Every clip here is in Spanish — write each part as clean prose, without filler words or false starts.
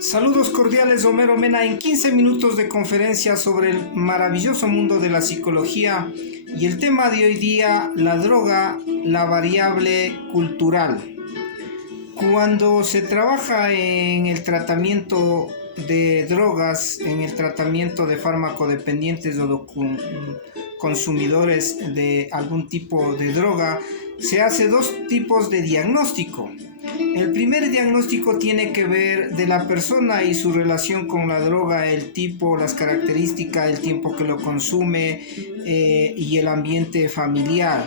Saludos cordiales, Homero Mena, en 15 minutos de conferencia sobre el maravilloso mundo de la psicología y el tema de hoy día, la droga, la variable cultural. Cuando se trabaja en el tratamiento de drogas, en el tratamiento de farmacodependientes o consumidores de algún tipo de droga, se hace dos tipos de diagnóstico. El primer diagnóstico tiene que ver de la persona y su relación con la droga, el tipo, las características, el tiempo que lo consume y el ambiente familiar.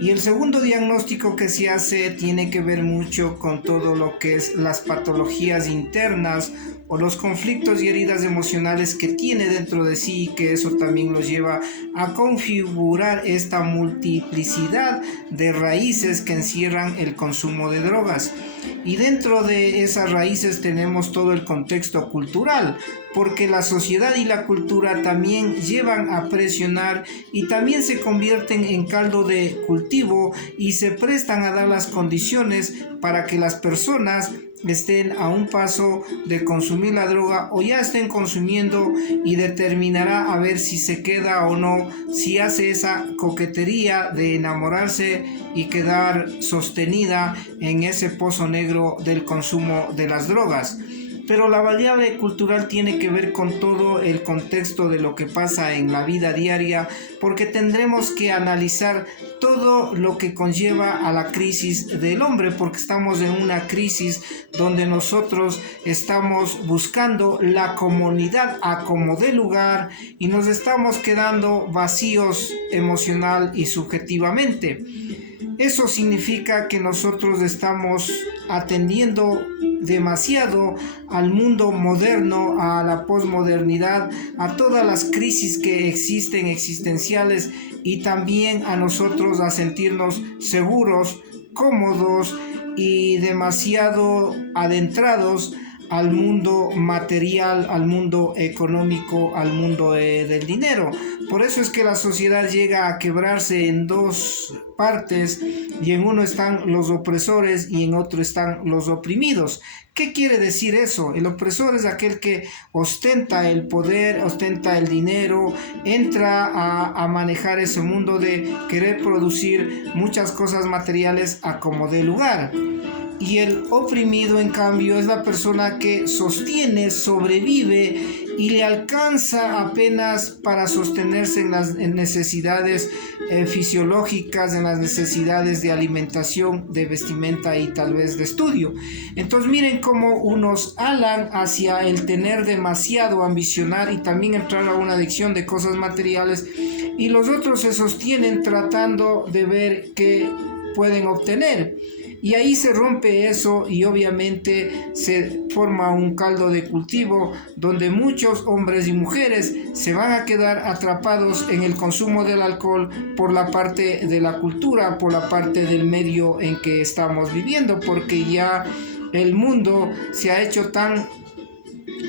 Y el segundo diagnóstico que se hace tiene que ver mucho con todo lo que es las patologías internas o los conflictos y heridas emocionales que tiene dentro de sí, y que eso también los lleva a configurar esta multiplicidad de raíces que encierran el consumo de drogas. Y dentro de esas raíces tenemos todo el contexto cultural, porque la sociedad y la cultura también llevan a presionar y también se convierten en caldo de cultivo y se prestan a dar las condiciones para que las personas estén a un paso de consumir la droga o ya estén consumiendo, y determinará a ver si se queda o no, si hace esa coquetería de enamorarse y quedar sostenida en ese pozo negro del consumo de las drogas. Pero la variable cultural tiene que ver con todo el contexto de lo que pasa en la vida diaria, porque tendremos que analizar todo lo que conlleva a la crisis del hombre, porque estamos en una crisis donde nosotros estamos buscando la comunidad a como dé lugar y nos estamos quedando vacíos emocional y subjetivamente. Eso significa que nosotros estamos atendiendo demasiado al mundo moderno, a la posmodernidad, a todas las crisis que existen existenciales, y también a nosotros a sentirnos seguros, cómodos y demasiado adentrados al mundo material, al mundo económico, al mundo del dinero. Por eso es que la sociedad llega a quebrarse en dos partes, y en uno están los opresores y en otro están los oprimidos. ¿Qué quiere decir eso? El opresor es aquel que ostenta el poder, ostenta el dinero, entra a manejar ese mundo de querer producir muchas cosas materiales a como dé lugar. Y el oprimido, en cambio, es la persona que sostiene, sobrevive y le alcanza apenas para sostenerse en las necesidades fisiológicas, en las necesidades de alimentación, de vestimenta y tal vez de estudio. Entonces miren cómo unos alan hacia el tener demasiado, ambicionar y también entrar a una adicción de cosas materiales, y los otros se sostienen tratando de ver qué pueden obtener. Y ahí se rompe eso, y obviamente se forma un caldo de cultivo donde muchos hombres y mujeres se van a quedar atrapados en el consumo del alcohol por la parte de la cultura, por la parte del medio en que estamos viviendo, porque ya el mundo se ha hecho tan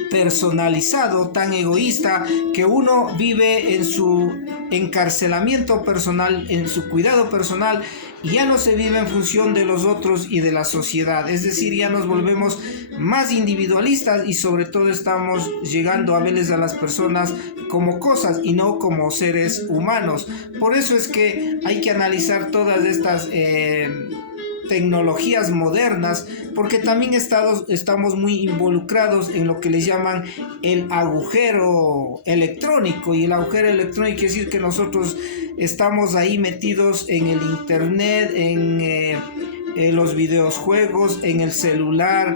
personalizado, tan egoísta, que uno vive en su encarcelamiento personal, en su cuidado personal, y ya no se vive en función de los otros y de la sociedad. Es decir, ya nos volvemos más individualistas y sobre todo estamos llegando a verles a las personas como cosas y no como seres humanos. Por eso es que hay que analizar todas estas tecnologías modernas, porque también estamos muy involucrados en lo que les llaman el agujero electrónico. Y el agujero electrónico quiere decir que nosotros estamos ahí metidos en el internet, en los videojuegos, en el celular,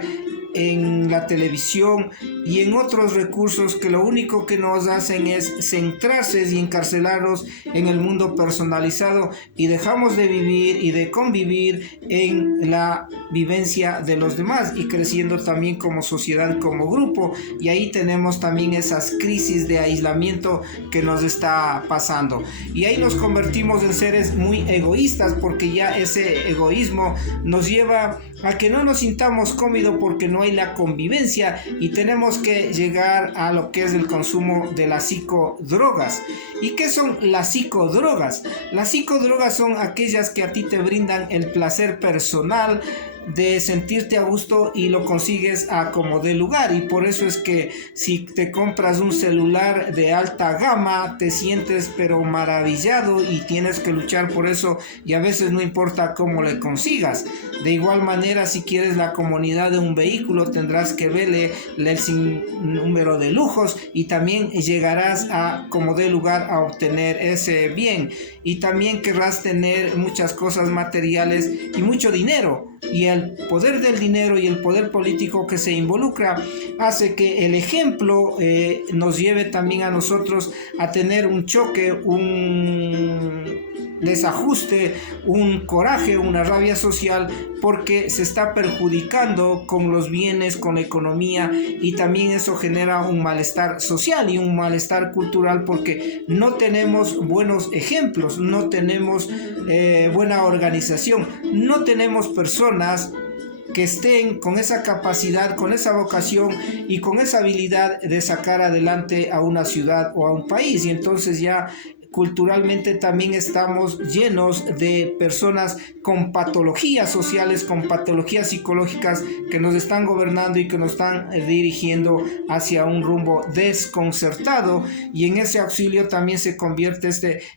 en la televisión y en otros recursos que lo único que nos hacen es centrarse y encarcelarnos en el mundo personalizado, y dejamos de vivir y de convivir en la vivencia de los demás y creciendo también como sociedad, como grupo. Y ahí tenemos también esas crisis de aislamiento que nos está pasando, y ahí nos convertimos en seres muy egoístas, porque ya ese egoísmo nos lleva a que no nos sintamos cómodos porque no hay la convivencia, y tenemos que llegar a lo que es el consumo de las psicodrogas. ¿Y qué son las psicodrogas? Las psicodrogas son aquellas que a ti te brindan el placer personal de sentirte a gusto y lo consigues a como de lugar. Y por eso es que si te compras un celular de alta gama, te sientes pero maravillado y tienes que luchar por eso, y a veces no importa cómo le consigas. De igual manera, si quieres la comodidad de un vehículo, tendrás que verle el sinnúmero de lujos y también llegarás a como de lugar a obtener ese bien. Y también querrás tener muchas cosas materiales y mucho dinero, y el poder del dinero y el poder político que se involucra hace que el ejemplo nos lleve también a nosotros a tener un choque, un desajuste, un coraje, una rabia social, porque se está perjudicando con los bienes, con la economía, y también eso genera un malestar social y un malestar cultural, porque no tenemos buenos ejemplos, no tenemos buena organización, no tenemos personas que estén con esa capacidad, con esa vocación y con esa habilidad de sacar adelante a una ciudad o a un país. Y entonces ya culturalmente también estamos llenos de personas con patologías sociales, con patologías psicológicas que nos están gobernando y que nos están dirigiendo hacia un rumbo desconcertado, y en ese auxilio también se convierte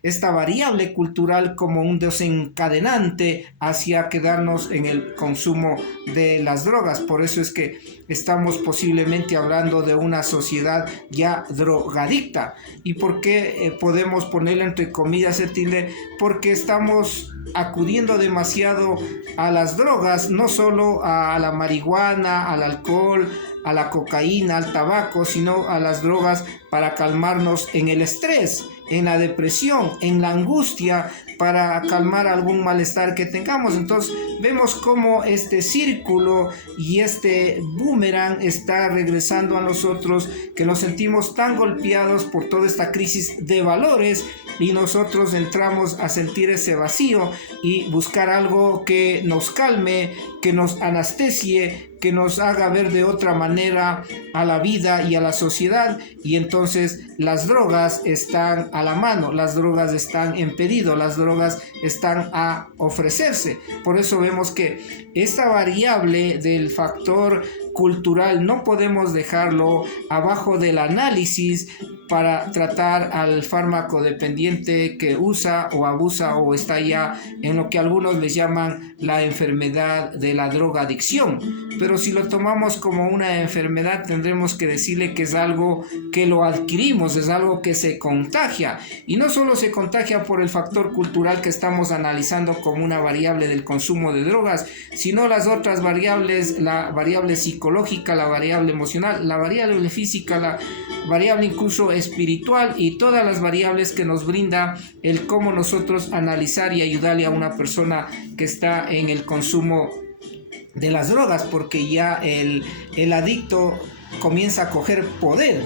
esta variable cultural como un desencadenante hacia quedarnos en el consumo de las drogas. Por eso es que estamos posiblemente hablando de una sociedad ya drogadicta. ¿Y por qué podemos ponerle entre comillas el tilde? Porque estamos acudiendo demasiado a las drogas, no solo a la marihuana, al alcohol, a la cocaína, al tabaco, sino a las drogas para calmarnos en el estrés, en la depresión, en la angustia, para calmar algún malestar que tengamos. Entonces vemos cómo este círculo y este boomerang está regresando a nosotros, que nos sentimos tan golpeados por toda esta crisis de valores, y nosotros entramos a sentir ese vacío y buscar algo que nos calme, que nos anestesie, que nos haga ver de otra manera a la vida y a la sociedad. Y entonces las drogas están a la mano, las drogas están en pedido, las drogas están a ofrecerse. Por eso vemos que esta variable del factor cultural no podemos dejarlo abajo del análisis para tratar al fármaco dependiente que usa o abusa o está ya en lo que algunos les llaman la enfermedad de la drogadicción. Pero si lo tomamos como una enfermedad, tendremos que decirle que es algo que lo adquirimos, es algo que se contagia, y no solo se contagia por el factor cultural que estamos analizando como una variable del consumo de drogas, sino las otras variables, la variable psicológica, la variable emocional, la variable física, la variable incluso espiritual, y todas las variables que nos brinda el cómo nosotros analizar y ayudarle a una persona que está en el consumo de las drogas, porque ya el adicto comienza a coger poder.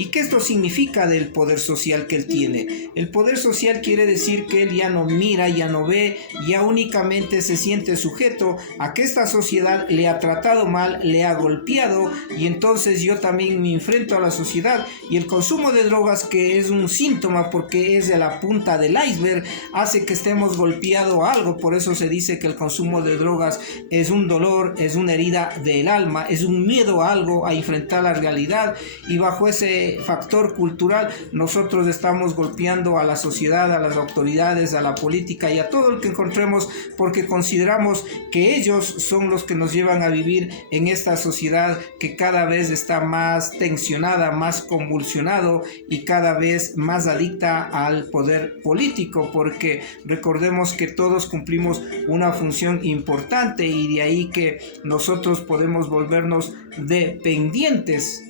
¿Y qué esto significa del poder social que él tiene? El poder social quiere decir que él ya no mira, ya no ve, ya únicamente se siente sujeto a que esta sociedad le ha tratado mal, le ha golpeado, y entonces yo también me enfrento a la sociedad. Y el consumo de drogas, que es un síntoma porque es de la punta del iceberg, hace que estemos golpeados a algo. Por eso se dice que el consumo de drogas es un dolor, es una herida del alma, es un miedo a algo, a enfrentar la realidad, y bajo ese factor cultural nosotros estamos golpeando a la sociedad, a las autoridades, a la política y a todo el que encontremos, porque consideramos que ellos son los que nos llevan a vivir en esta sociedad que cada vez está más tensionada, más convulsionado y cada vez más adicta al poder político, porque recordemos que todos cumplimos una función importante, y de ahí que nosotros podemos volvernos dependientes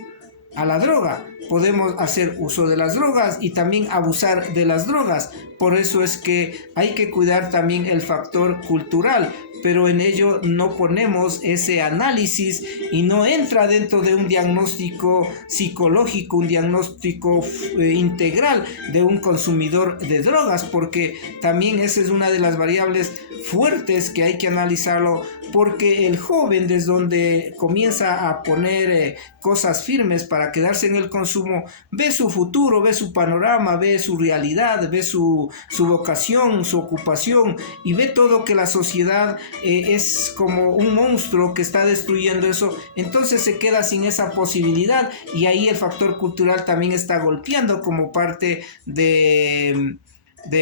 a la droga. Podemos hacer uso de las drogas y también abusar de las drogas. Por eso es que hay que cuidar también el factor cultural, pero en ello no ponemos ese análisis y no entra dentro de un diagnóstico psicológico, un diagnóstico integral de un consumidor de drogas, porque también esa es una de las variables fuertes que hay que analizarlo, porque el joven, desde donde comienza a poner cosas firmes para para quedarse en el consumo, ve su futuro, ve su panorama, ve su realidad, ve su vocación, su ocupación, y ve todo que la sociedad es como un monstruo que está destruyendo eso. Entonces se queda sin esa posibilidad, y ahí el factor cultural también está golpeando como parte de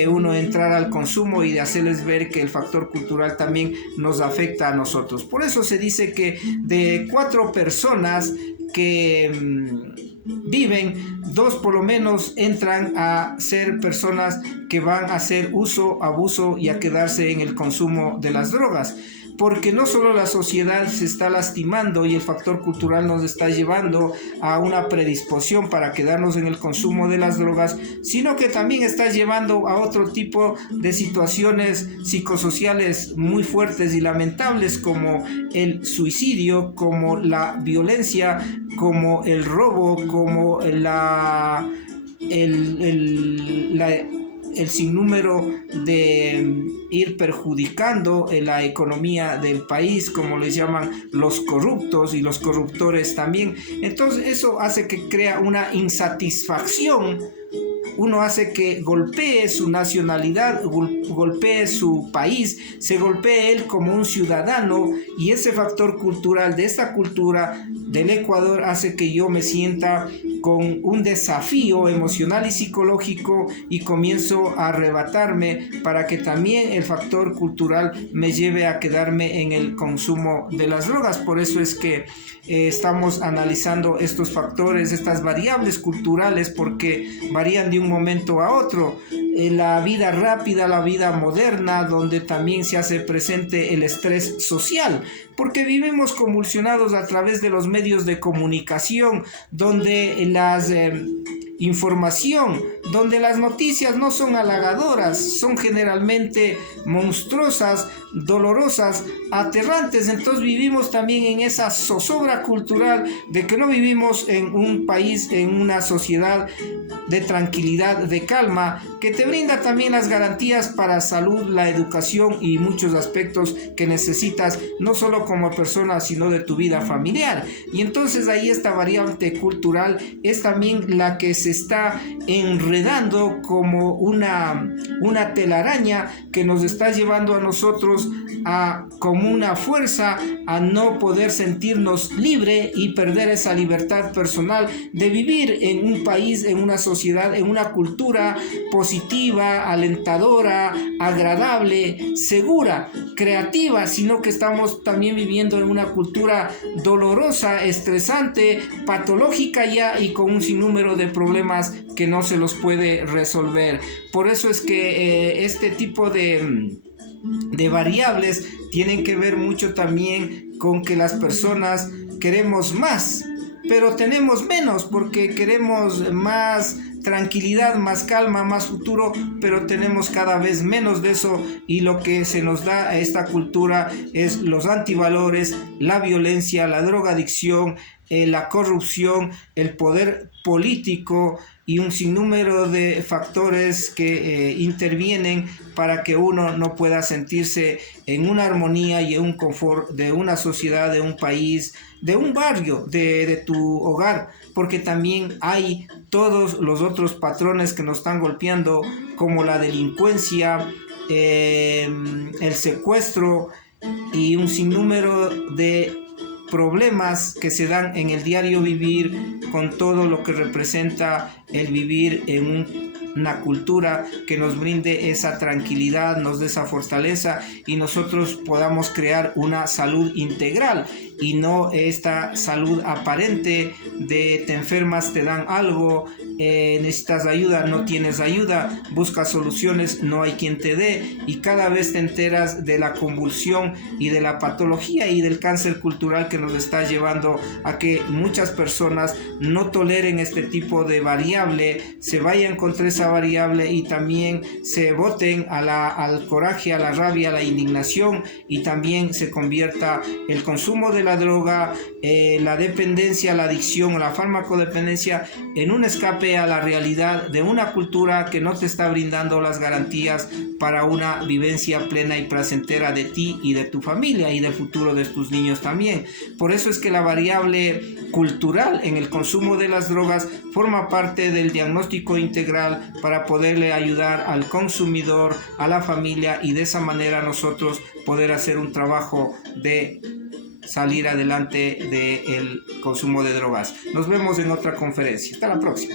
uno entrar al consumo y de hacerles ver que el factor cultural también nos afecta a nosotros. Por eso se dice que de 4 personas que viven, 2 por lo menos entran a ser personas que van a hacer uso, abuso y a quedarse en el consumo de las drogas. Porque no solo la sociedad se está lastimando y el factor cultural nos está llevando a una predisposición para quedarnos en el consumo de las drogas, sino que también está llevando a otro tipo de situaciones psicosociales muy fuertes y lamentables, como el suicidio, como la violencia, como el robo, como el sinnúmero de ir perjudicando la economía del país, como les llaman los corruptos y los corruptores también. Entonces eso hace que crea una insatisfacción. Uno hace que golpee su nacionalidad, golpee su país, se golpee él como un ciudadano, y ese factor cultural de esta cultura del Ecuador hace que yo me sienta con un desafío emocional y psicológico y comienzo a arrebatarme para que también el factor cultural me lleve a quedarme en el consumo de las drogas. Por eso es que estamos analizando estos factores, estas variables culturales, porque varían de un momento a otro. La vida rápida, la vida moderna, donde también se hace presente el estrés social, porque vivimos convulsionados a través de los medios de comunicación, donde las información, donde las noticias no son halagadoras, son generalmente monstruosas, dolorosas, aterrantes. Entonces vivimos también en esa zozobra cultural de que no vivimos en un país, en una sociedad de tranquilidad, de calma, que te brinda también las garantías para salud, la educación y muchos aspectos que necesitas, no solo como persona, sino de tu vida familiar. Y entonces ahí esta variante cultural es también la que se está enredando como una telaraña que nos está llevando a nosotros como una fuerza a no poder sentirnos libre y perder esa libertad personal de vivir en un país, en una sociedad, en una cultura positiva, alentadora, agradable, segura, creativa, sino que estamos también viviendo en una cultura dolorosa, estresante, patológica ya, y con un sinnúmero de problemas que no se los puede resolver. Por eso es que este tipo de variables tienen que ver mucho también con que las personas queremos más, pero tenemos menos, porque queremos más tranquilidad, más calma, más futuro, pero tenemos cada vez menos de eso, y lo que se nos da a esta cultura es los antivalores, la violencia, la drogadicción, la corrupción, el poder político y un sinnúmero de factores que intervienen para que uno no pueda sentirse en una armonía y en un confort de una sociedad, de un país, de un barrio, de tu hogar, porque también hay todos los otros patrones que nos están golpeando, como la delincuencia, el secuestro y un sinnúmero de problemas que se dan en el diario vivir, con todo lo que representa el vivir en una cultura que nos brinde esa tranquilidad, nos dé esa fortaleza y nosotros podamos crear una salud integral y no esta salud aparente de te enfermas, te dan algo, necesitas ayuda, no tienes ayuda, buscas soluciones, no hay quien te dé, y cada vez te enteras de la convulsión y de la patología y del cáncer cultural que nos está llevando a que muchas personas no toleren este tipo de variable, se vayan contra esa variable y también se boten al coraje, a la rabia, a la indignación, y también se convierta el consumo de la droga, la dependencia, la adicción o la farmacodependencia en un escape golpea la realidad de una cultura que no te está brindando las garantías para una vivencia plena y placentera de ti y de tu familia y del futuro de tus niños también. Por eso es que la variable cultural en el consumo de las drogas forma parte del diagnóstico integral para poderle ayudar al consumidor, a la familia, y de esa manera nosotros poder hacer un trabajo de salir adelante del consumo de drogas. Nos vemos en otra conferencia. Hasta la próxima.